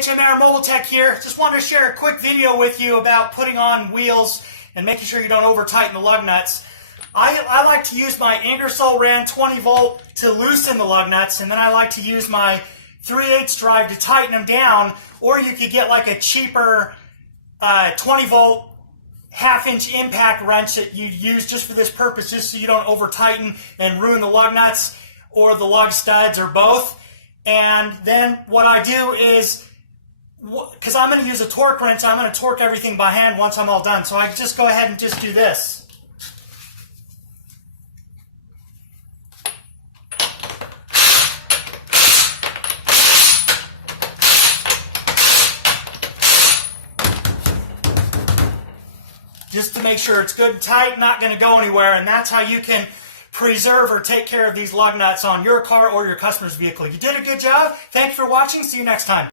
HMAR Mobile Tech here. Just wanted to share a quick video with you about putting on wheels and making sure you don't over tighten the lug nuts. I like to use my Ingersoll Rand 20 volt to loosen the lug nuts, and then I like to use my 3/8 drive to tighten them down, or you could get like a cheaper 20 volt half-inch impact wrench that you use just for this purpose, just so you don't over tighten and ruin the lug nuts or the lug studs or both. And then what I do is, because I'm going to use a torque wrench, I'm going to torque everything by hand once I'm all done. So I just go ahead and just do this. Just to make sure it's good and tight, not going to go anywhere, and that's how you can preserve or take care of these lug nuts on your car or your customer's vehicle. You did a good job. Thanks for watching. See you next time.